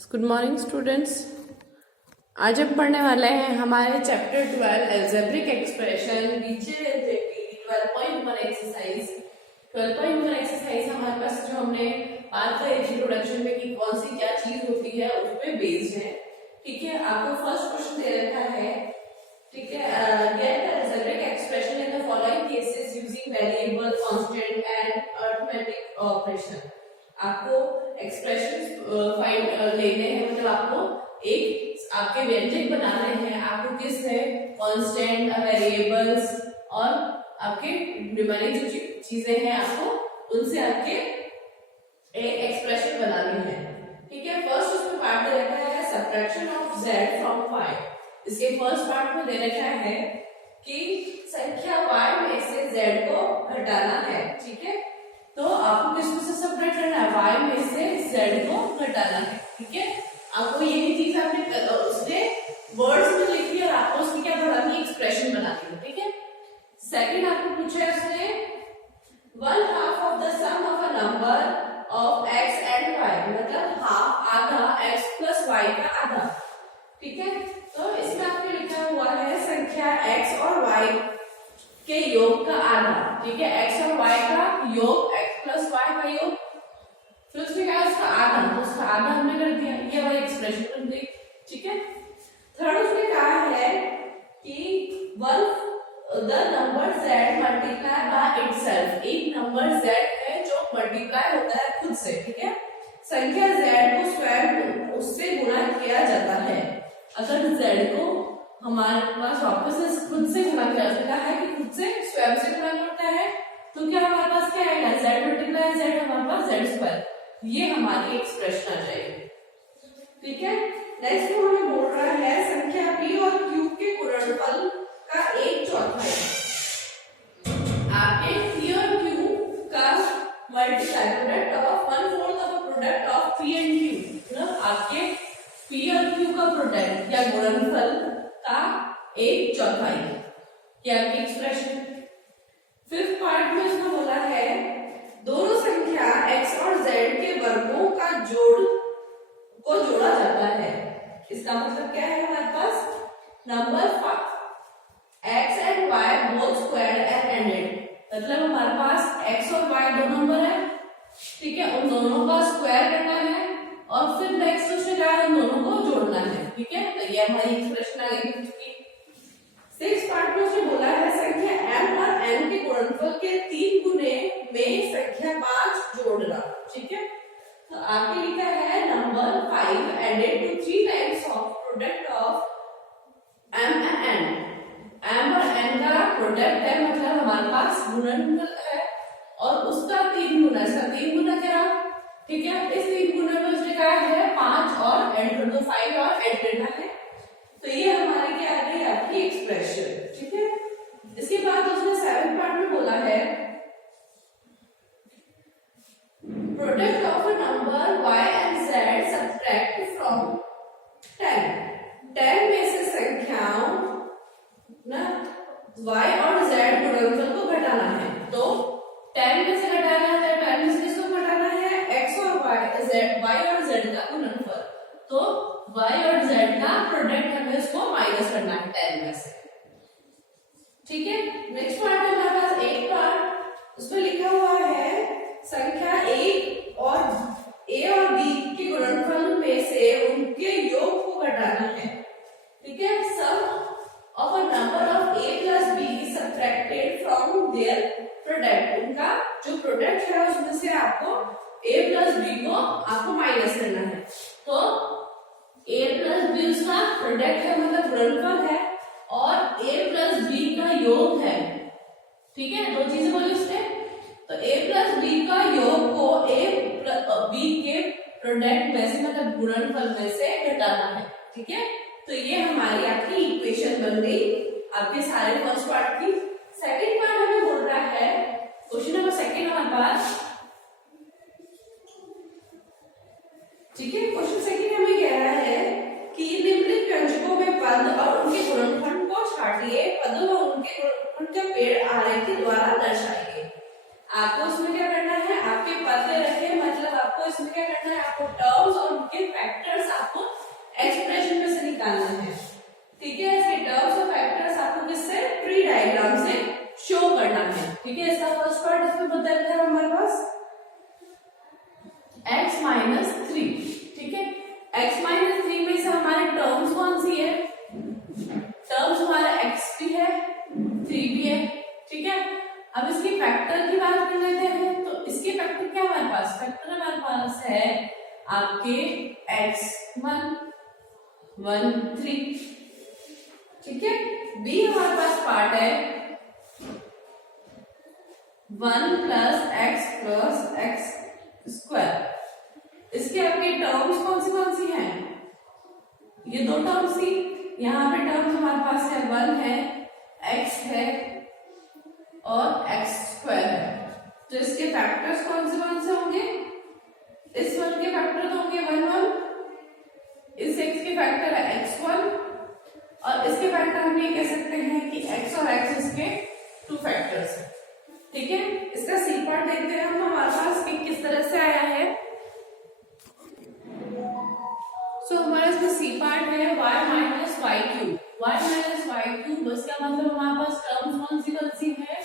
Good morning students. आज हम पढ़ने वाले हैं हमारे चैप्टर 12 अलजेब्रिक एक्सप्रेशन नीचे 12.1 एक्सरसाइज। 12.1 एक्सरसाइज हमारे पास जो हमने बात करी थी इंट्रोडक्शन में कि कौन सी क्या चीज होती है उस पे बेस्ड है। ठीक है, आपको फर्स्ट क्वेश्चन दे रखा है। ठीक है, get the algebraic expression in the following cases using variable, constant and arithmetic operation. आपको एक्सप्रेशन फाइंड लेने हैं, मतलब आपको एक आपके व्यंजक बनाने हैं। आपको किस है कांस्टेंट, वेरिएबल्स और आपके न्यूमेरिक जो चीजें हैं आपको उनसे आपके एक एक्सप्रेशन बनानी है। ठीक है, फर्स्ट उसमें पार्ट दे रखा है subtraction of z from y। इसके फर्स्ट पार्ट में दे रखा है कि संख्या y में से z को घटाना है। ठीक है, तो आपको किसको से सब्ट्रैक्ट करना है, y में से z को घटाना है। ठीक है, आपको यही चीज आपने उसने वर्ड्स में लिखी और आपको उसकी क्या बनानी है, एक्सप्रेशन बनानी है। ठीक है, सेकंड आपको पूछा है उसने 1/2 of the sum of a number of x and y, मतलब हाफ आधा x प्लस y का आधा। ठीक है, तो इसमें आपको लिखा हुआ है संख्या x और y के योग का आधा। ठीक है, x और y का योग, x प्लस y का योग, फिर उसने कहा उसका आधा, तो उसका आधा हमने कर दिया, ये हमारी एक्सप्रेशन बन गई। ठीक है, थर्ड उसने कहा है कि the number z multiply by itself. एक नंबर z है जो मल्टीप्लाई होता है खुद से। ठीक है, संख्या z को स्वयं उससे गुणा किया जाता है। अगर z को हमारे पास वापस से खुद से गुणा किया जाता है कि खुद से स्वयं से गुणा करता है, तो क्या हमारे पास क्या आएगा, z मल्टीप्लाई z, हमारे पास z स्क्वायर। ये हमारी एक्सप्रेशन आ जाएगी। ठीक है, नेक्स्ट में हमें बोल रहा है संख्या p और q के गुणनफल का 1/4। आपके p और q का multiply product of 1/4 of a product of p and q, मतलब आपके p और q का प्रोडक्ट या गुणनफल का 1/4 क्या आपकी एक्सप्रेशन। फिफ्थ पार्ट में उसने बोला है दोनों संख्या x और z के वर्गों का जोड़ को जोड़ा जाता है। इसका मतलब क्या है, हमारे पास number x and y both squared and added, मतलब हमारे पास x और y दो नंबर है। ठीक है, उन दोनों का स्क्वायर करना है और फिर नेक्स्ट उसने कहा उन दोनों को जोड़ना है। ठीक है, तो ये हमारी एक्सप्रेशन आ गई। सिक्स पार्ट में उसने बोला है संख्या m और n के गुणनफल के 3 गुने में संख्या 5 जोड़ना। ठीक है, तो आपके लिखा है number 5 added to 3 times of product of m and n। m और n का प्रोडक्ट है, मतलब हमारे पास गुणनफल है और उसका 3 गुना, इसका 3 गुना क्या। ठीक है, इस 3 गुना में उसने कहा है 5 और ऐड कर दो, 5 और ऐड करना है, तो ये हमारी क्या आ गई आपकी एक्सप्रेशन। ठीक है, इसके बाद उसने 7th पार्ट में बोला है product of a number y and z subtract from 10 में से संख्याओं ना y और z गुणनफल को घटाना है। तो 10 में से घटाना है, 10 में से किसको घटाना है, x और y और z का गुणनफल। तो y और z का प्रोडक्ट हमें इसको माइनस करना है 10 में से। ठीक है, नेक्स्ट पार्ट है हमारे पास 8 पार्ट, उसमें लिखा हुआ है संख्या a और b के गुणनफल में से उनके योग को घटाना है। ठीक है, sum of a number of a plus b subtracted from their product, उनका जो प्रोडक्ट है उसमें से आपको a प्लस b को आपको माइनस करना है। तो a प्लस बी उसका प्रोडक्ट है, मतलब गुणनफल है, और a प्लस बी का योग है। ठीक है, दो चीजें बोली उसने, तो a प्लस बी का योग को a बी के प्रोडक्ट में से, मतलब गुणनफल में से घटाना है। ठीक है, तो ये हमारी आपकी इक्वेशन बन गई आपके सारे फर्स्ट पार्ट की। सेकंड पार्ट हमें बोल रहा है क्वेश्चन नंबर सेकंड हमारे पास। ठीक है, क्वेश्चन सेकंड हमें कह रहा है कि निम्नलिखित व्यंजकों में पद और उनके गुणनफल को छाटिए, पदों और उनके गुणनफल का पेड़ आरेख के द्वारा दर्शाइए। आपको उसमें क्या करना है, आपके पद दे रखे, मतलब आपको इस इसमें क्या करना है आपको, टर्म्स और उनके फैक्टर्स आपको एक्सप्रेशन में से निकालना है। ठीक है, इसके टर्म्स और फैक्टर्स आपको किससे, ट्री डायग्राम से शो करना है। ठीक है, इसका फर्स्ट पार्ट इसमें बदल है हमारे पास x माइनस 3। ठीक है, x माइनस 3 में से हमारे टर्म्स कौन सी है, टर्म्स हमारा x भी है 3 भी है। ठीक है, अब इसकी फैक्टर की बात कर लेते हैं। तो इसके फैक्टर क्या हमारे पास, फैक्टर हमारे पास है आपके x1 1 3। ठीक है, b हमारे पास पार्ट है 1 प्लस x स्क्वायर। इसके आपके टर्म्स कौन सी हैं, ये दो टर्म्स थी, यहाँ पे टर्म्स हमारे पास है 1 है, x है और x स्क्वायर है। तो इसके फैक्टर्स कौन से होंगे, इस 1 के फैक्टर तो होंगे 1 1, इस x के फैक्टर है x1 और इसके फैक्टर हम ये कह सकते हैं कि x और x इसके 2 फैक्टर्स है। ठीक है, इसका सी पार्ट देखते हैं हम हमारे पास कि किस तरह से आया है। हमारा इसमें सी पार्ट है y माइनस वाई क्यूब, बस क्या मतलब हमारे पास टर्म्स कौन सी है,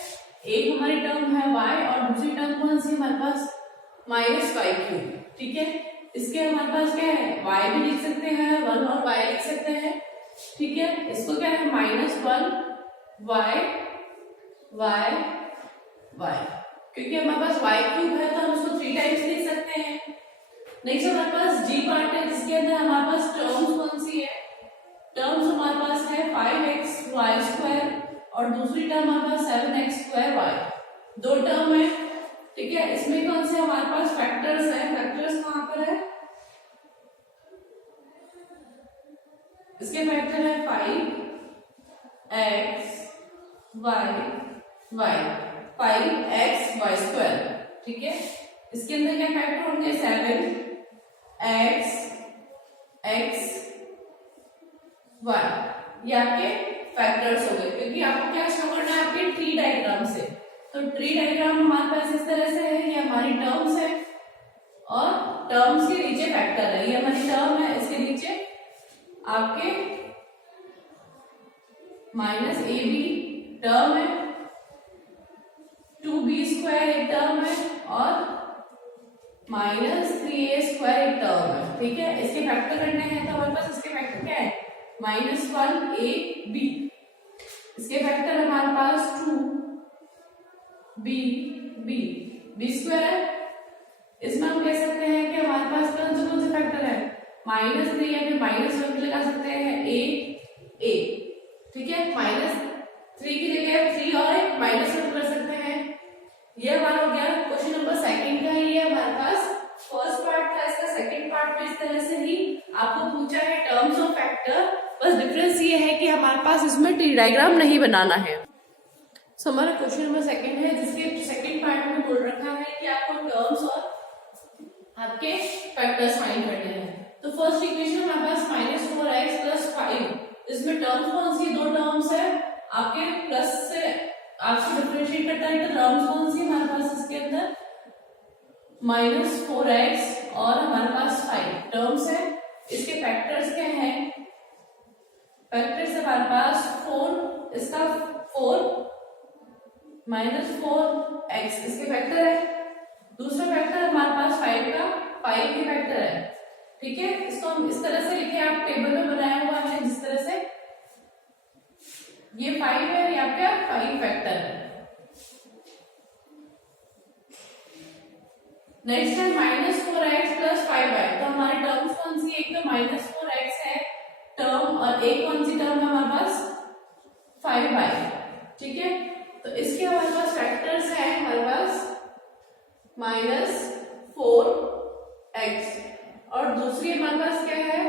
एक हमारी टर्म है y और दूसरी टर्म कौन सी हमारे पास माइनस वाई क्यूब। ठीक है, इसके हमारे पास क्या है, y भी लिख सकते हैं 1 और y लिख सकते हैं। ठीक है, इसको क्या है -1 y, क्योंकि हमारे पास y क्यूब है तो हम इसको 3 टाइम्स लिख सकते हैं। नेक्स्ट हमारे पास जी पार्ट है जिसके अंदर हमारे पास टर्म्स कौन सी है, टर्म्स हमारे पास है 5x y स्क्वायर और दूसरी टर्म हमारे पास 7x स्क्वायर y, दो टर्म है। ठीक है, इसमें कौन से हमारे पास फैक्टर्स है, फैक्टर्स कहां पर है, इसके फैक्टर है 5x y स्क्वायर। ठीक है, इसके अंदर क्या फैक्टर होंगे 7x y, ये आपके फैक्टर्स हो गए। क्योंकि आपको क्या शो करना है आपके ट्री डायग्राम से, तो ट्री डायग्राम हमारे पास इस तरह से है, ये हमारी टर्म्स है और टर्म्स के नीचे फैक्टर है, ये हमारी टर्म है, इसके नीचे आपके -ab टर्म है, 2b स्क्वायर एक टर्म है और -3a स्क्वायर एक टर्म है। ठीक है, इसके फैक्टर करने हैं तो हमारे पास इसके फैक्टर क्या है -1ab, इसके फैक्टर हमारे पास 2b स्क्वायर है। इसमें हम कह सकते हैं कि हमारे पास कौन से फैक्टर है -3 या फिर -1 भी लगा सकते हैं a। ठीक है, -3 की जगह 3 और -1 कर सकते हैं। ये हमारा हो गया क्वेश्चन नंबर सेकंड का, ये हमारे पास फर्स्ट पार्ट था। इसका सेकंड पार्ट में इस तरह से ही आपको पूछा है टर्म्स ऑफ फैक्टर, बस डिफरेंस ये है कि हमारे पास इसमें ट्री डायग्राम नहीं बनाना है। सो हमारा क्वेश्चन नंबर सेकंड है जिसके सेकंड पार्ट में बोल रखा है कि आपको टर्म्स और आपके फैक्टर्स फाइंड करने हैं। तो फर्स्ट इक्वेशन हमारे पास -4x + 5, इसमें टर्म्स कौन सी, दो टर्म्स है आपके, प्लस से आपसे डिफरेंशिएट करता है तो टर्म्स कौन सी हमारे पास इसके अंदर -4x और हमारे पास 5 टर्म्स है। इसके फैक्टर्स क्या है, फैक्टर्स हमारे पास 4, इसका 4 -4x इसके फैक्टर है, दूसरा फैक्टर हमारे पास 5 का 5 के फैक्टर है। ठीक है, इसको हम इस तरह से लिखे, आप टेबल में बनाया हुआ है जिस तरह से, ये 5 है, ये आपका 5 फैक्टर है। नेक्स्ट है -4x + 5y, तो हमारे टर्म्स कौन सी, एक तो -4x है टर्म और एक कौन सी टर्म है हमारे पास 5y। ठीक है, तो इसके हमारे पास फैक्टर्स है हमारे पास -4x और दूसरी हमारे पास क्या है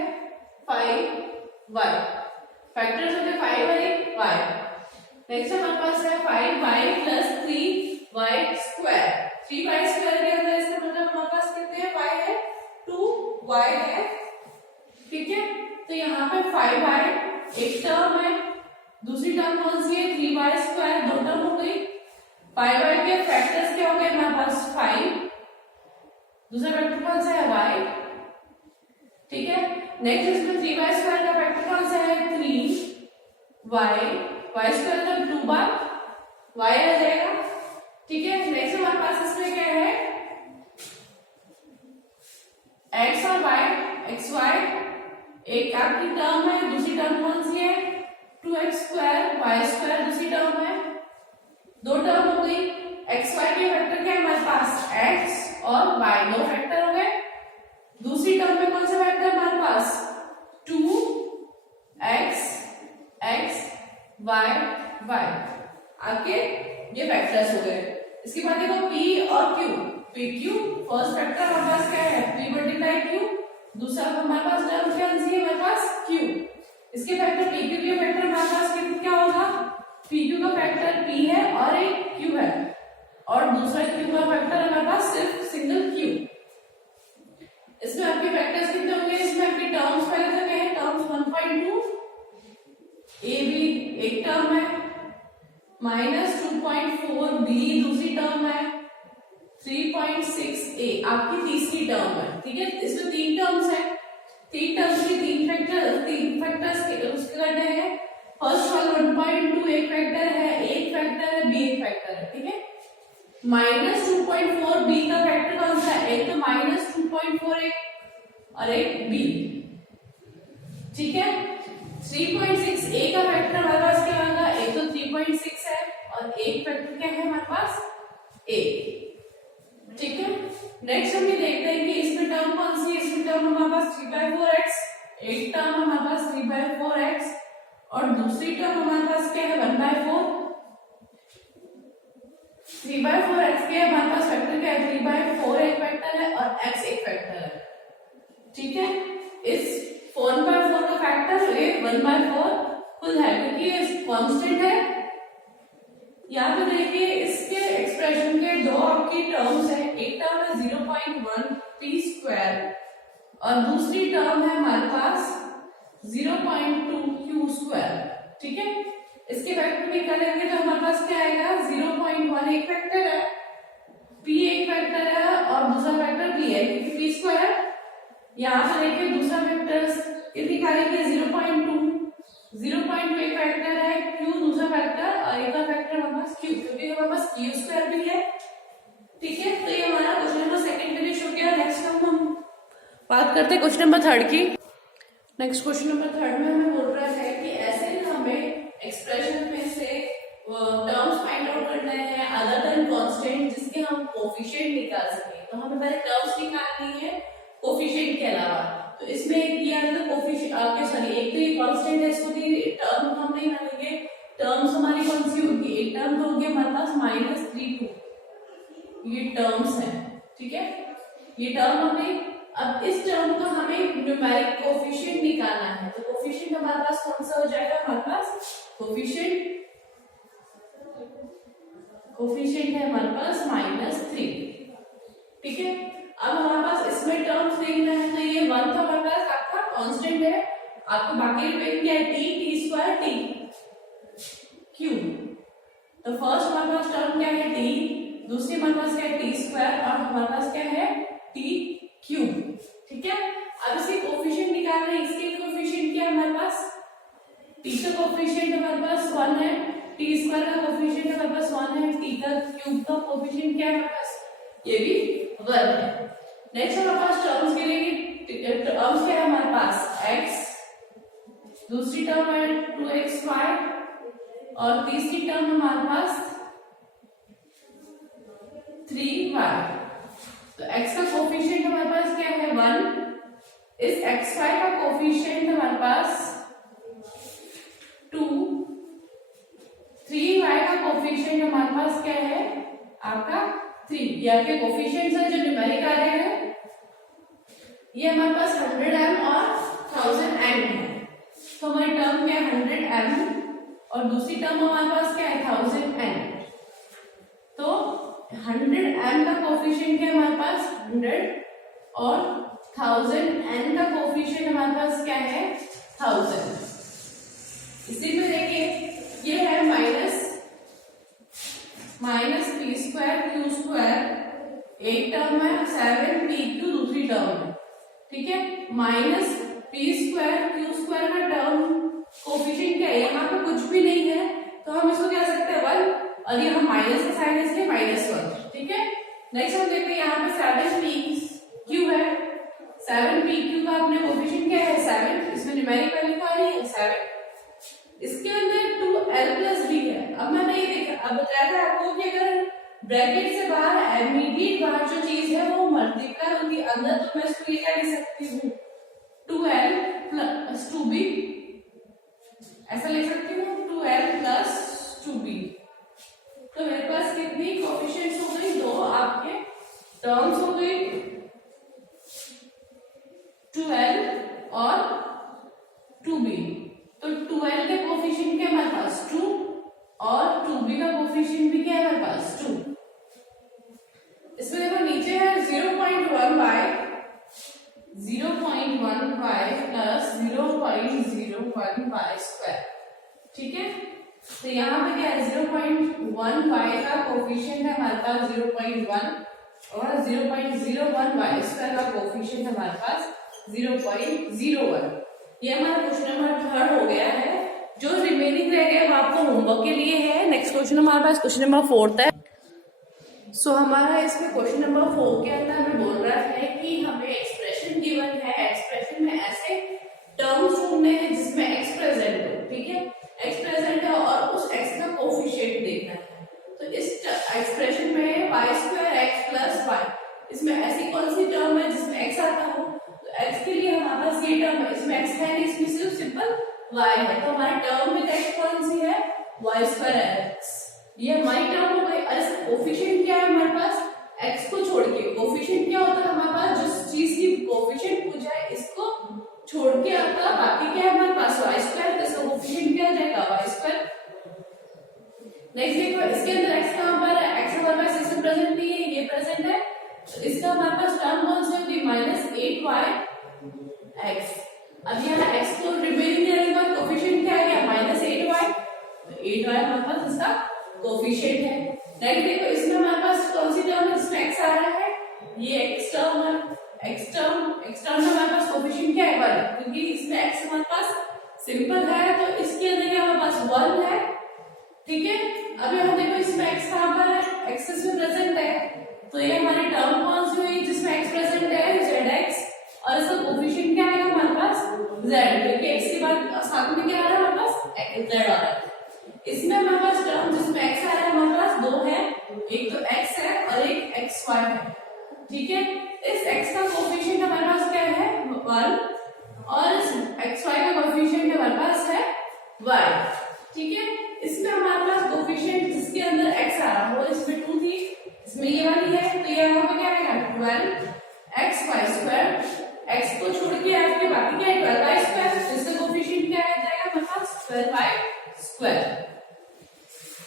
5y, फैक्टर्स होते 5 और 1y। नेक्स्ट हमारे पास है 5y + 3y square, 3y square के अंदर इसका मतलब हमारे पास कितने हैं, y है 2y है। ठीक है, तो यहाँ पे 5y एक टर्म है, दूसरी टर्म कौन सी है 3y स्क्वायर, दो टर्म हो गई। 5y के फैक्टर्स क्या हो गए हमारे पास 5, दूसरा फैक्टर कौन सा है y, ठीक है। नेक्स्ट इसमें 3y स्क्वायर का फैक्टर कौन सा है 3y, y स्क्वायर का 2 बार y आ जाएगा, ठीक है। नेक्स्ट हमारे पास इसमें क्या है x और y, xy एक आपकी टर्म है, दूसरी टर्म कौन सी है 2x स्क्वायर y स्क्वायर दूसरी टर्म है, दो टर्म हो गई। xy के फैक्टर क्या है हमारे पास x और y, दो फैक्टर हो गए। दूसरी टर्म में कौन सा फैक्टर हमारे पास 2x x y y, आपके ये फैक्टर्स हो गए। इसके बाद देखो p और q, p q first factor हमारे पास क्या है p मल्टीप्लाई q, दूसरा हमारे पास टर्म क्या है हमारे पास q, इसके फैक्टर p q के फैक्टर हमारे पास क्या होगा p q का फैक्टर p है और एक q है, और दूसरा q का फैक्टर हमारे पास सिर्फ सिंगल q। इसमें आपके फैक्टर्स कितने होंगे, इसमें आपके टर्म्स पहले तो क्या है टर्म्स 1.2 a b एक टर्म है, -2.4 b दूसरी टर्म है, 3.6 a आपकी तीसरी टर्म है, ठीक है। इसमें तीन टर्म्स है, तीन टर्म्स के तीन फैक्टर्स उसके करने हैं। फर्स्ट वाला 1.2 एक फैक्टर है, एक फैक्टर है, b एक फैक्टर है, ठीक है। -2.4 b का फैक्टर कौन सा है, एक तो -2.4 एक और एक b, ठीक है। 3.6 a का फैक्टर हमारे पास क्या होगा, एक तो 3.6 है और एक फैक्टर क्या है हमारे पास a, ठीक है। नेक्स्ट हम ये देखते हैं कि इसमें टर्म कौन सी है, इसमें टर्म हमारे पास 3/4x, एक टर्म हमारे पास 3/4x और दूसरी टर्म हमारे पास क्या है 1/4। 3/4x के हमारे पास फैक्टर क्या है 3/4 एक फैक्टर है और x एक फैक्टर है, ठीक है। इस 1/4 का फैक्टर 1/4 खुद है क्योंकि ये कांस्टेंट है। यहाँ पे देखिए इसके एक्सप्रेशन के दो आपकी टर्म्स है, एक टर्म है 0.1 p स्क्वायर और दूसरी टर्म है हमारे पास 0.2 q स्क्वायर, ठीक है। इसके फैक्टर निकालेंगे तो हमारे पास क्या आएगा 0.1 एक फैक्टर है, p एक फैक्टर है और दूसरा फैक्टर b है क्योंकि p स्क्वायर। यहाँ पे देखिए दूसरा फैक्टर निकालेंगे 0.2 एक फैक्टर है, q दूसरा फैक्टर और एक का फैक्टर हमारे पास q क्योंकि हमारे पास q स्क्वायर भी है, ठीक है। तो ये हमारा क्वेश्चन नंबर सेकंड फिनिश हो गया। नेक्स्ट हम बात करते हैं क्वेश्चन नंबर थर्ड की। नेक्स्ट क्वेश्चन नंबर थर्ड में हमें बोल रहा है कि ऐसे हमें एक्सप्रेशन में से टर्म्स फाइंड आउट करना है अदर देन कांस्टेंट जिसके हम कोफिशिएंट निकाल सके। तो हमें पहले टर्म्स निकालनी है कोफिशिएंट के अलावा। तो इसमें एक दिया है तो कोफिशिएंट आपके सॉरी एक तो ये कांस्टेंट है, इसको टर्म हम नहीं मानेंगे। टर्म्स हमारी कौन सी होगी, एक टर्म तो होगी हमारे पास -3 ये टर्म्स है, ठीक है। ये टर्म हमें अब इस टर्म को हमें न्यूमेरिक कोफिशिएंट निकालना है। तो कोफिशिएंट हमारे पास कौन सा हो जाएगा, हमारे पास कोफिशिएंट है हमारे पास -3, ठीक है। अब हमारे पास इसमें टर्म्स देखना है तो ये 1 तो हमारे पास आपका कांस्टेंट है, आपको बाकी रिमेनिंग क्या है t स्क्वायर t q। तो फर्स्ट हमारे पास टर्म क्या है t, दूसरी हमारे पास क्या है t स्क्वायर और हमारे पास क्या है t क्यूब, ठीक है। अब इसके कोफिशिएंट निकालना है, इसके कोफिशिएंट क्या है हमारे पास t का कोफिशिएंट हमारे पास 1 है, t स्क्वायर का कोफिशिएंट हमारे पास 1 है, t का क्यूब का कोफिशिएंट क्या है हमारे पास ये भी 1 है। नेक्स्ट हमारे पास टर्म्स के लिए टर्म्स क्या है हमारे पास x, दूसरी टर्म है 2xy और तीसरी टर्म हमारे पास 3y। तो x का कोफिशिएंट हमारे पास क्या है 1, इस xy का कोफिशिएंट हमारे पास 2, 3y का कोफिशिएंट हमारे पास क्या है आपका 3। ये आपके कोफिशिएंट्स है जो न्यूमेरिक आ रहे हैं, ये हमारे पास 100m और 1000m है। तो हमारी टर्म क्या है 100m और दूसरी टर्म हमारे पास क्या है 1000m। तो 100m का कोफिशिएंट क्या है हमारे पास 100 और 1000n का कोफिशिएंट हमारे पास क्या है 1000। इसी में देखिए ये है minus p square q square एक टर्म है, 7pq दूसरी टर्म है, ठीक है, minus p square q square का टर्म कोफिशिएंट क्या है, यहाँ पे कुछ भी नहीं है तो हम इसको क्या सकते हैं 1, और ये हम माइनस का साइन है इसलिए -1, ठीक है। नेक्स्ट हम देखते हैं यहाँ पे 7pq है, 7pq का अपने कोफिशिएंट क्या है 7, इसमें न्यूमेरिक वैल्यू क्या है 7, इसके अंदर 2l प्लस b है। अब मैंने ये देखा, अब बताया था आपको कि अगर ब्रैकेट से बाहर इमीडिएट बाहर जो चीज है वो मल्टीप्लाई होती है अंदर, तो मैं इसको ये क्या लिख सकती हूँ 2l प्लस 2b, ऐसा लिख सकती हूँ 2l प्लस 2b। तो मेरे पास कितनी कोफिशिएंट्स हो गई, दो आपके टर्म्स हो गई 2l और 2b। तो 2l के कोफिशिएंट क्या है हमारे पास 2 और 2b का कोफिशिएंट भी क्या है हमारे पास 2। इसमें देखो नीचे है 0.1y प्लस 0.01y स्क्वायर, ठीक है। तो यहाँ पे क्या है 0.1y का कोफिशिएंट है हमारे पास 0.1 और 0.01y स्क्वायर का कोफिशिएंट है हमारे पास 0.01। ये हमारा क्वेश्चन नंबर 3 हो गया है। जो रिमेनिंग रह गया वो आपको होमवर्क के लिए है। नेक्स्ट क्वेश्चन हमारे पास क्वेश्चन नंबर 4 है। सो हमारा इसमें क्वेश्चन नंबर 4 के अंदर हमें बोल रहा है कि हमें एक्सप्रेशन गिवन है, एक्सप्रेशन में ऐसे टर्म्स ढूंढने हैं जिसमें एक्स प्रेजेंट हो, ठीक है, एक्स प्रेजेंट है और उस एक्स का कोफिशिएंट देखना है। तो इस एक्सप्रेशन में Y square X plus Y, इसमें ऐसी कौन सी टर्म है जिसमें एक्स आता हो, तो एक्स के लिए हमारे पास ये टर्म है, इसमें एक्स है नहीं, इसमें सिर्फ सिंपल वाई है, तो हमारी टर्म में एक्स कौन सी है वाई स्क्वायर एक्स, ये हमारी टर्म हो गई। और इसका कोफिशिएंट क्या है हमारे पास, x को छोड़ के कोफिशिएंट क्या होता है हमारे पास, जिस चीज की कोफिशिएंट पूछा है इसको छोड़ के आता बाकी क्या है हमारे पास y स्क्वायर, तो इसका कोफिशिएंट क्या आ जाएगा y स्क्वायर। नेक्स्ट देखो इसके अंदर x कहां पर है, x हमारे पास इसमें प्रेजेंट नहीं है, ये प्रेजेंट है, तो इसका हमारे पास टर्म कौन सी होगी -8yx। अब यहाँ x को रिमेनिंग रहने के बाद कोफिशिएंट क्या आ गया -8y, तो 8y हमारे पास इसका कोफिशिएंट है। नेक्स्ट देखो इसमें हमारे पास कौन सी टर्म है जिसमें x आ रहा है, ये x टर्म है, x टर्म में हमारे पास कोफिशिएंट क्या है 1, क्योंकि इसमें x हमारे पास सिंपल है तो इसके अंदर क्या हमारे पास 1 है, ठीक है। अब यहाँ देखो इसमें x कहां पर है, x इसमें प्रेजेंट है, तो ये हमारी टर्म कौन सी हुई जिसमें x प्रेजेंट है zx, और इसका कोफिशिएंट क्या आएगा हमारे पास z, क्योंकि x के बाद साथ में क्या आ रहा है हमारे पास z आ रहा है। इसमें हमारे पास टर्म जिसमें x आ रहा है हमारे पास दो है, एक तो x है और एक xy है, ठीक है। इस x का कोफिशिएंट हमारे पास क्या है 1 और इस xy का कोफिशिएंट हमारे पास है y, ठीक है। इसमें हमारे पास कोफिशिएंट जिसके अंदर x आ रहा हो, इसमें 2 थी, इसमें ये वाली है, तो ये यहाँ पे क्या आएगा 12xy स्क्वायर, x को छोड़ के आपके बाकी क्या है 12y स्क्वायर, इसका कोफिशिएंट क्या आ जाएगा हमारे पास 12y स्क्वायर।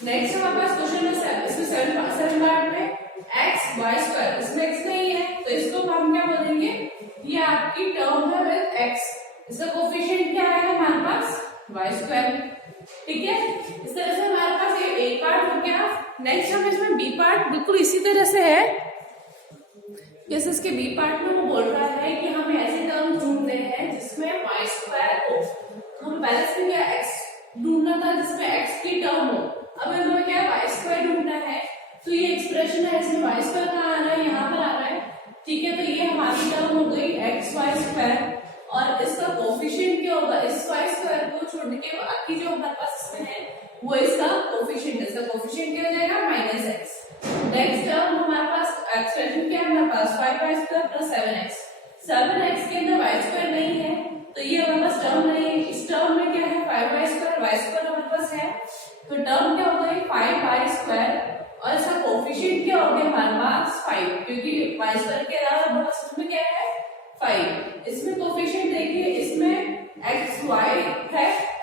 नेक्स्ट हमारे पास क्वेश्चन में इसमें 7 पार्ट में x y स्क्वायर, इसमें x नहीं है तो इसको हम क्या बोलेंगे, ये आपकी टर्म है विद x, इसका कोफिशिएंट क्या आएगा हमारे पास y स्क्वायर, ठीक है। इस तरह से हमारे पास ये a पार्ट हो गया। नेक्स्ट हम इसमें b पार्ट बिल्कुल इसी तरह से है, जैसे इसके b पार्ट में वो बोल रहा है कि हमें ऐसे टर्म ढूंढने हैं जिसमें y स्क्वायर हो, हम पहले से क्या x ढूंढना था जिसमें x की टर्म हो, अब हमें क्या y स्क्वायर ढूंढना है, तो ये एक्सप्रेशन है इसमें y स्क्वायर कहाँ आ रहा है यहाँ पर आ रहा है, ठीक है। तो ये हमारी टर्म हो गई xy स्क्वायर और इसका कोफिशिएंट क्या होगा, इस y स्क्वायर को छोड़ के बाकी जो हमारे पास इसमें है वो इसका कोफिशिएंट है, इसका कोफिशिएंट क्या हो जाएगा -x। नेक्स्ट टर्म हमारे पास एक्सप्रेशन क्या है हमारे पास 5y square plus 7x, 7x के अंदर y स्क्वायर नहीं है तो ये हमारे पास टर्म नहीं है। इस टर्म में क्या है 5y स्क्वायर, y स्क्वायर हमारे पास है, तो टर्म क्या हो गई 5y स्क्वायर और इसका कोफिशिएंट क्या हो गया हमारे पास 5, क्योंकि y स्क्वायर के अलावा हमारे पास इसमें क्या है 5। इसमें कोफिशिएंट देखिए, इसमें x y है,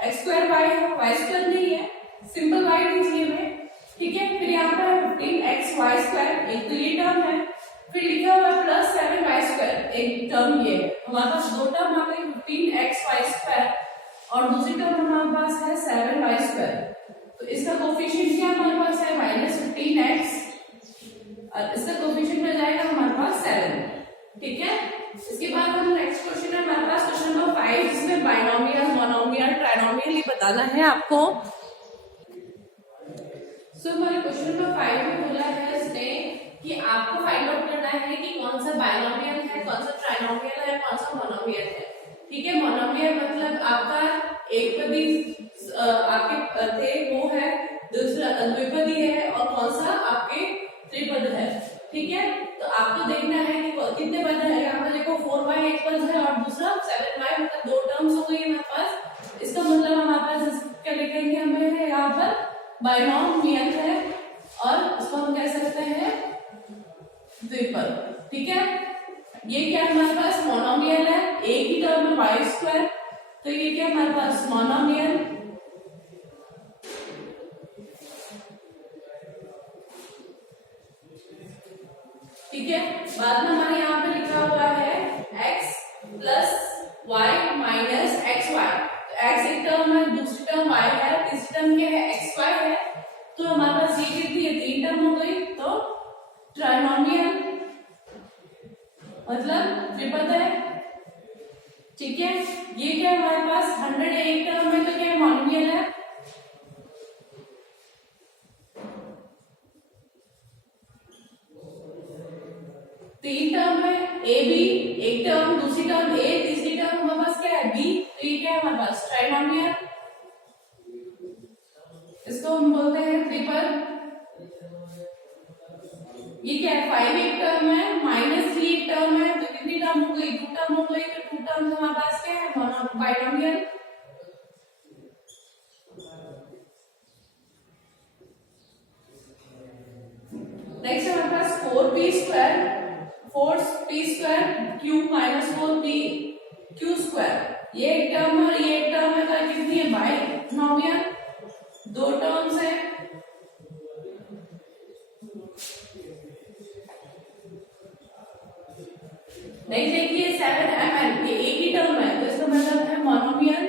x स्क्वायर y है, y स्क्वायर नहीं है, सिंपल y लीजिए हमें, ठीक है। फिर यहाँ पर 15xy स्क्वायर, एक तो ये टर्म है, फिर लिखा हुआ है प्लस 7y स्क्वायर, एक टर्म ये है, हमारे पास दो टर्म आ गई 15xy स्क्वायर और दूसरी टर्म हमारे पास है 7y स्क्वायर, तो इसका कोफिशिएंट क्या हमारे पास है -15x और इसका कोफिशिएंट मिल जाएगा 7। ठीक है, इसके बाद हम नेक्स्ट क्वेश्चन है हमारे पास क्वेश्चन नंबर 5, जिसमें बाइनोमियल, मोनोमियल, ट्राइनोमियल ही बताना है आपको। सो हमारे क्वेश्चन नंबर 5 में बोला है इसने कि आपको फाइंड आउट करना है कि कौन सा बाइनोमियल है, कौन सा ट्राइनोमियल है, कौन सा मोनोमियल है। ठीक है, मोनोमियल मतलब आपका एक पदी आपके थे वो है, दूसरा द्विपदी है, और कौन सा आपके त्रिपद है। ठीक है, तो आपको देखना है कि कितने पद है। यहाँ पर देखो 4y एक पद है और दूसरा 7y, मतलब दो टर्म्स हो गई हमारे पास। इसका मतलब हमारे पास क्या लिखेंगे, हमें यहाँ पर बाइनोमियल है और इसको हम कह सकते हैं द्विपद। ठीक है, ये क्या हमारे पास मोनोमियल है, एक ही टर्म में y स्क्वायर, तो ये क्या हमारे पास मोनोमियल। ठीक है, बाद में हमारे यहाँ पे लिखा हुआ है x plus y minus X Y. तो x एक टर्म है, दूसरी टर्म y है, तीसरी टर्म क्या है एक्स वाई है। तो हमारे पास ये कितनी है, 3 टर्म हो गई। तो ट्राइनोमियल मतलब द्विपद है। ठीक है, ये क्या है हमारे पास 101 टर्म है, तो क्या है मोनोमियल है। तीन टर्म है ए बी, एक टर्म, दूसरी टर्म ए, तीसरी टर्म हमारे पास क्या है बी, तो ये क्या है हमारे पास ट्राइनोमियल। इसको हम बोलते हैं त्रिपद। ये क्या है 5 एक टर्म है, -3 एक टर्म है, तो कितनी टर्म हो गई, 2 टर्म हो गई। तो 2 टर्म हमारे पास क्या है बाइनोमियल। नेक्स्ट हमारे पास 4p square, 4p square Q minus 4p Q square. ये एक टर्म है और ये एक टर्म है, तो कितनी है बाइनोमियल, 2 टर्म्स है। नहीं देखिए 7mn, ये एक ही टर्म है, तो इसका मतलब है मोनोमियल।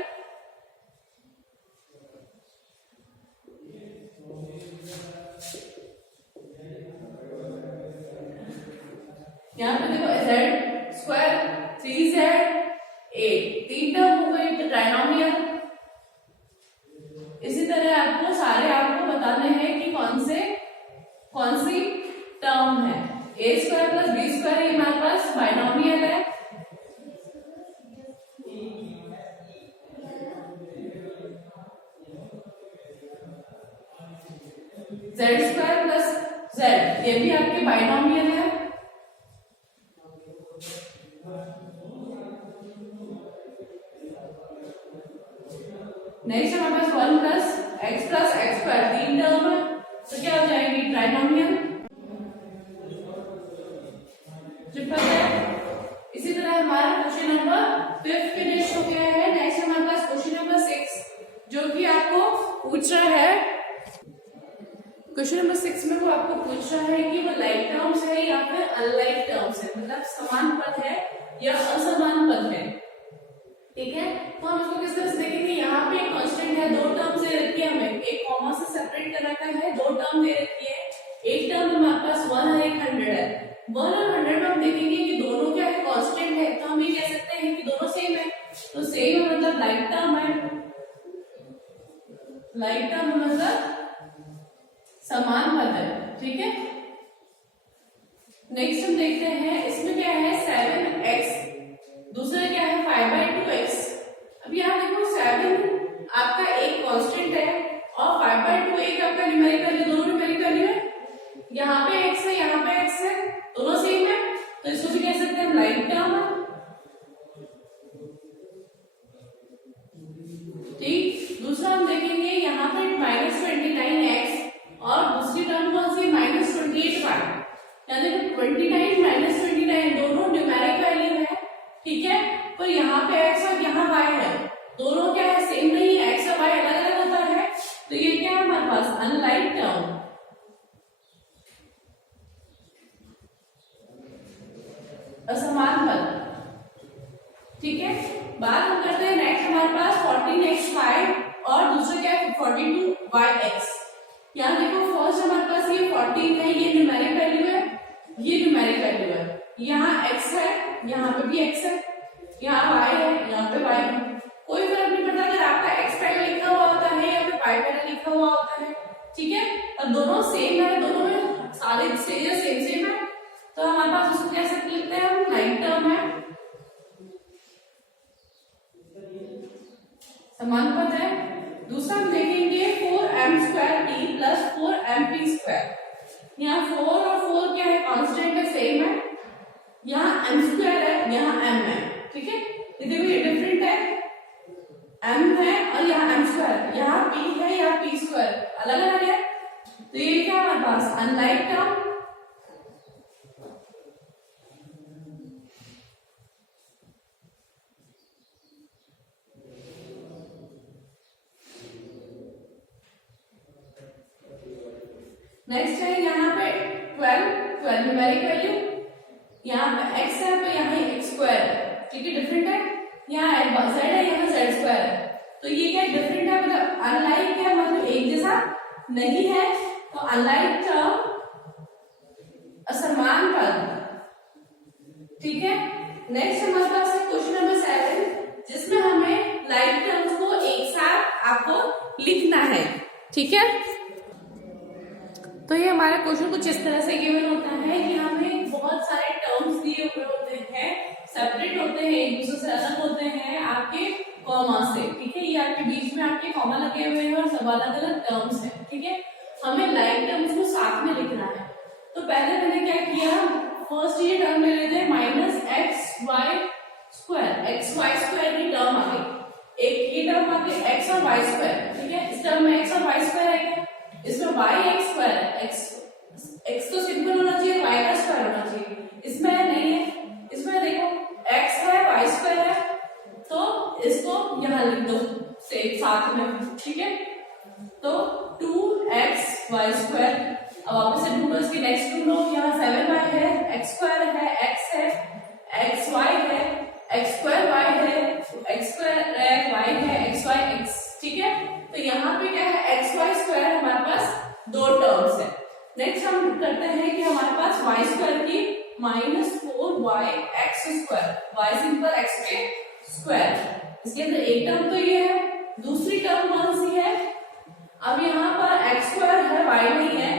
यहाँ पे देखो z स्क्वायर 3z 8, 3 टर्म हो गई, तो ट्राइनोमियल। इसी तरह आपको सारे आपको बताने हैं कि कौन सी टर्म है। a square plus b square ये हमारे पास बाइनोमियल है। z स्क्वायर प्लस z ये भी आपके बाइनोमियल है। नेक्स्ट हमारे पास 1 प्लस एक्स स्क्वायर 3 टर्म है, तो क्या हो जाएगी ट्राइनोमियल, ट्रिपल है। इसी तरह हमारा क्वेश्चन नंबर 5 फिनिश हो गया है। नेक्स्ट हमारे पास क्वेश्चन नंबर 6, जो कि आपको पूछ रहा है, क्वेश्चन नंबर 6 में वो आपको पूछ रहा है कि वो लाइक टर्म्स है या फिर अनलाइक टर्म्स है, मतलब समान पद है या असमान पद है। ठीक है, तो हम इसको किस तरह से देखेंगे, यहाँ पे एक कांस्टेंट है, 2 टर्म दे रखी है, हमें एक कॉमा से सेपरेट कर रखा है, 2 टर्म दे रखी है। एक टर्म हमारे पास 1 और एक 100 है। 1 और 100 में हम देखेंगे कि दोनों क्या है कांस्टेंट है, तो हम ये कह सकते हैं कि दोनों सेम है। तो सेम है मतलब लाइक टर्म है, लाइक टर्म मतलब समान पद है। ठीक है, नेक्स्ट हम देखते हैं, इसमें क्या है 7x, दूसरा क्या है 5/2x। अब यहाँ देखो 7 आपका एक कांस्टेंट है और 5/2 एक आपका न्यूमेरिक वैल्यू, दोनों न्यूमेरिक वैल्यू है। यहाँ पे x है, यहाँ पे x है, दोनों सेम है, तो इसको भी कह सकते हैं लाइक टर्म। ठीक, दूसरा हम देखेंगे यहाँ पे -29x और दूसरी टर्म कौन सी -28y। यानी 29 -29 दोनों न्यूमेरिक वैल्यू है। ठीक है, तो यहाँ पे x और यहाँ y है, दोनों क्या है सेम नहीं है, x और y अलग अलग होता है, तो ये क्या है हमारे पास अनलाइक टर्म, असमान पद। ठीक है, बात हम करते हैं नेक्स्ट हमारे पास 14xy और दूसरा क्या है 42yx। यहाँ देखो फर्स्ट हमारे पास ये 14 है, ये न्यूमेरिक वैल्यू है, ये न्यूमेरिक वैल्यू है। यहाँ x है, यहाँ पे भी x है, यहाँ y है, यहाँ पे y है। कोई फर्क नहीं पड़ता अगर आपका x पहले लिखा हुआ होता है या फिर y पहले लिखा हुआ होता है, ठीक है। और दोनों सेम है, दोनों में सारे स्टेजेस सेम सेम है, तो हमारे पास उसको कैसे लिखते हैं हम, लाइक टर्म है, समानुपात है। दूसरा हम देखेंगे 4m² प्लस 4mp²। यहाँ 4 और 4 क्या है, कांस्टेंट है, सेम है। यहाँ m² है, यहाँ m है, ठीक है। ये देखो ये डिफरेंट है, m है और यहाँ m², यहाँ p है, यहाँ p² अलग अलग है। तो ये क्या हमारे पास अनलाइक टर्म, नेक्स्ट है यहाँ पे 12 न्यूमेरिक वैल्यू, यहाँ पे x है तो यहाँ x², ठीक है, डिफरेंट है। यहाँ z है, यहाँ z² है, तो ये क्या डिफरेंट है, मतलब अनलाइक है, मतलब एक जैसा नहीं है, तो अनलाइक टर्म असमान पद, ठीक है। नेक्स्ट हमारे पास है क्वेश्चन नंबर 7, जिसमें हमें लाइक टर्म्स को एक साथ आपको लिखना है, ठीक है। तो ये हमारा क्वेश्चन कुछ इस तरह से गिवन होता है कि हमें बहुत सारे टर्म्स दिए हुए होते हैं, सेपरेट होते हैं, एक दूसरे से अलग होते हैं आपके कॉमा से, ठीक है। ये आपके बीच में आपके कॉमा लगे हुए हैं और सब अलग अलग टर्म्स हैं, ठीक है। हमें लाइक टर्म्स को साथ में लिखना है। तो पहले मैंने क्या किया, फर्स्ट ये टर्म ले लेते हैं -xy² की टर्म आ गई, एक ये टर्म आ गई x और y², ठीक है। इस टर्म में x और y² है क्या, इसमें y(x²) है, x तो सिंपल होना चाहिए, y का स्क्वायर होना चाहिए, इसमें नहीं है, इसमें देखो x है, y² है, तो इसको यहाँ लिख दो साथ में, ठीक है। तो 2xy², अब वापस से ढूंढो, इसकी नेक्स्ट ढूंढो, यहाँ 7y है, x² है, x है, xy है, x²y है, x² है, y है, xy x, ठीक है। तो यहाँ पे क्या है, xy² हमारे पास दो टर्म्स है। नेक्स्ट हम करते हैं कि हमारे पास y² की -4yx², y सिंपल x के स्क्वायर, इसके अंदर एक टर्म तो ये है, दूसरी टर्म कौन सी है, अब यहाँ पर x² है, y नहीं है,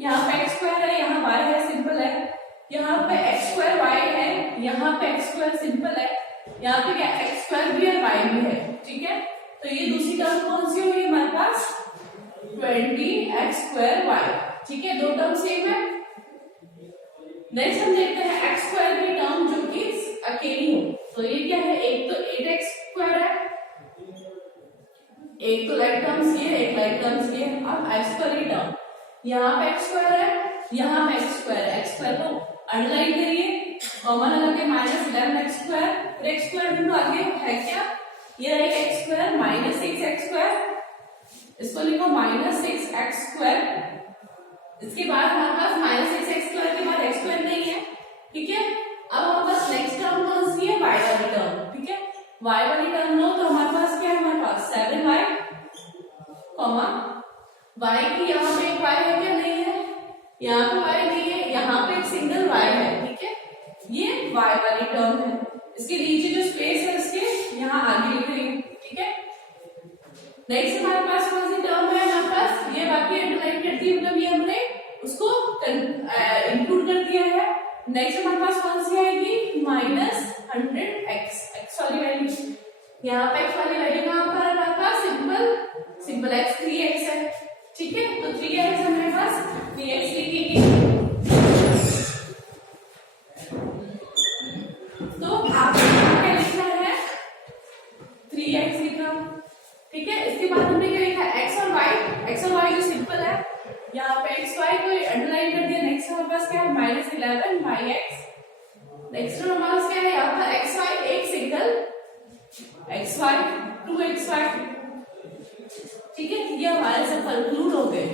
यहाँ पे x² है, यहाँ y है, सिंपल है, यहाँ पे x² y है, यहाँ पे x² सिंपल है, यहाँ पे क्या x² भी है, y भी है, ठीक है। तो ये दूसरी टर्म कौन सी हुई हमारे पास, 20x²y, ठीक है, दो टर्म सेम है। नेक्स्ट हम देखते हैं x² की टर्म जो कि अकेली हो, तो ये क्या है, एक तो 8x² है, एक तो लाइक टर्म्स ये, एक लाइक टर्म्स ये। अब x² की टर्म, यहाँ पे x² है, यहाँ पे x² को अंडरलाइन करिए, कॉमन लगा के -11x², फिर x² ढूंढो, आगे है क्या, ये रहेगा x² -6x², इसको लिखो -6x², इसके बाद हमारे पास -6x² के बाद x² नहीं है, ठीक है। अब हमारे पास नेक्स्ट टर्म कौन सी है, y वाली टर्म, ठीक है। y वाली टर्म लो, तो हमारे पास क्या है, हमारे पास 7y, y की यहाँ पे एक y है क्या, नहीं है, यहाँ पे y नहीं है, यहाँ पे एक सिंगल y है, ठीक है, ये y वाली टर्म है। इसके नीचे जो स्पेस है उसके यहाँ आगे लिख रही हूँ, ठीक है। नेक्स्ट हमारे पास कौन सी टर्म है, हमारे पास ये बाकी अंडरलाइन करती है, मतलब ये हमने उसको इंक्लूड कर दिया है। नेक्स्ट हमारे पास कौन सी आएगी, -100x, x वाली वैल्यू, यहाँ पे x वाली वैल्यू कहाँ पर है हमारे पास, सिंपल x 3x है, ठीक है। तो 3x हमारे पास 3x लिखेंगे, तो आपको क्या लिखना है, 3x लिखा, ठीक है। इसके बाद हमने क्या लिखा, x और y जो सिंपल है, यहाँ पे xy को अंडरलाइन कर दिया। नेक्स्ट हमारे पास क्या है, -11yx, नेक्स्ट हमारे पास क्या है, यहाँ पर xy एक सिंगल xy 2xy, ठीक है। ये हमारे सब कंक्लूड हो गए,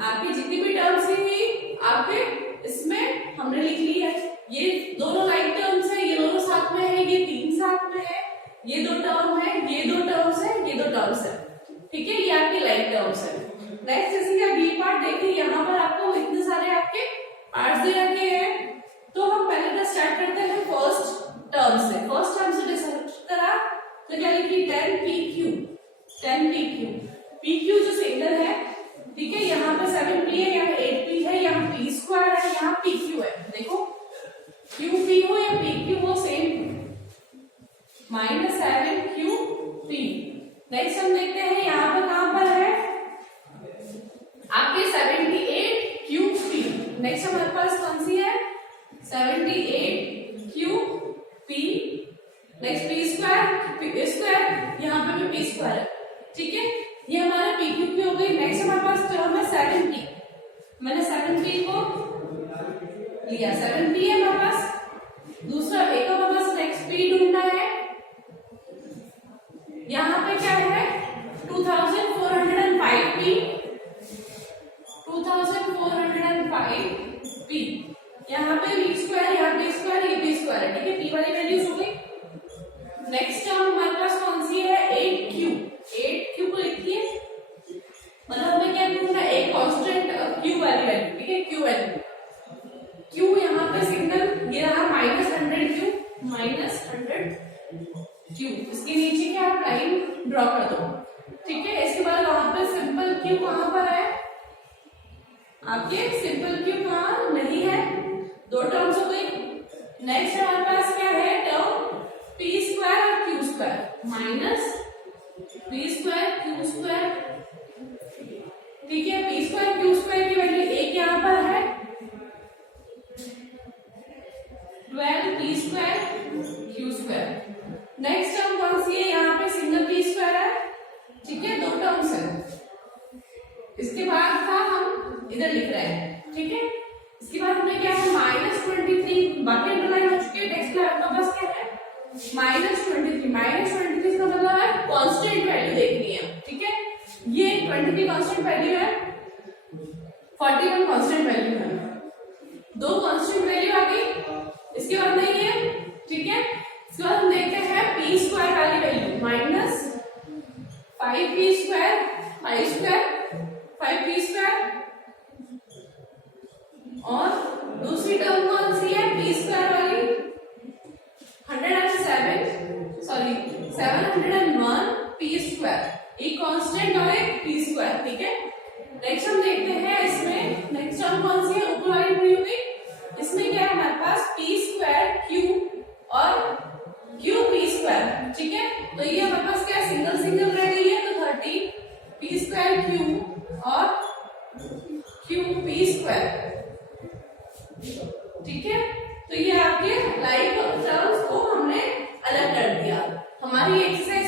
आपकी जितनी भी टर्म्स थी आपके इसमें हमने लिख ली है। ये दोनों लाइक टर्म्स है, ये दोनों साथ में है, ये 3 साथ में है, ये 2 टर्म है, ये 2 टर्म्स है, ये 2 टर्म्स है, ठीक है, ये आपकी लाइक टर्म्स है। नेक्स्ट जैसे कि आप ये पार्ट देखिए, यहाँ पर आपको इतने सारे आपके पार्ट्स दे रखे हैं, -7qp। नेक्स्ट हम देखते हैं यहाँ पर कहां पर है आपके 78qp। नेक्स्ट हमारे पास कौन सी है 78qp। नेक्स्ट p स्क्वायर यहाँ पे भी p स्क्वायर है, ठीक है, ये हमारा pqp हो गई। नेक्स्ट हमारे पास जो है 7p, मैंने 7p को लिया, 7p है हमारे पास। दूसरा एक हमारे पास नेक्स्ट p ढूंढना है, यहाँ पे क्या है 2405p, 2405p। यहाँ पे v स्क्वायर, यहाँ p स्क्वायर, ये p स्क्वायर है, ठीक है, p वाली वैल्यूज हो गई। नेक्स्ट टर्म हमारे पास कौन सी है 8q। 8q को लिखिए, मतलब हमें क्या ढूंढना है एक कांस्टेंट q वाली वैल्यू, ठीक है, q वैल्यू। q यहाँ पे सिग्नल ये रहा -100q, -100q। इसके नीचे क्या आप लाइन ड्रॉ कर दो, ठीक है। इसके बाद वहां पे सिंपल q कहां पर है आपके, सिंपल q कहां नहीं है, दो टर्म्स हो गई। नेक्स्ट हमारे पास क्या है टर्म p स्क्वायर और q square, -p square q square, ठीक है। p स्क्वायर q स्क्वायर की वैल्यू एक यहाँ पर है 12p square q square. Next term कौन सी है, यहाँ पे सिंगल p स्क्वायर है, ठीक है, दो टर्म्स है। इसके बाद था हम इधर लिख रहे हैं, ठीक है। इसके बाद हमने क्या है -23, बाकी अंडरलाइन हो चुकी है। नेक्स्ट आपके पास क्या है -23 का मतलब है कांस्टेंट वैल्यू देखनी है, ठीक है। ये 23 कांस्टेंट वैल्यू है, 41 कांस्टेंट वैल्यू है, दो कांस्टेंट वैल्यू आ गई। इसके बाद नहीं है, ठीक है। इसके बाद हम देखते हैं p स्क्वायर वाली value -5p square, 5p square. और दूसरी टर्म कौन सी है p स्क्वायर वाली 701p स्क्वायर, एक कांस्टेंट और एक p स्क्वायर, ठीक है। नेक्स्ट हम देखते हैं इसमें नेक्स्ट टर्म कौन सी है ऊपर वाली पूरी हो गई। इसमें क्या है हमारे पास p स्क्वायर q और qp स्क्वायर, ठीक है। तो ये हमारे पास क्या सिंगल रह गई है, तो 30p स्क्वायर q और qp स्क्वायर, ठीक है। तो ये आपके लाइक टर्म्स को हमने अलग कर दिया। हमारी एक्सरसाइज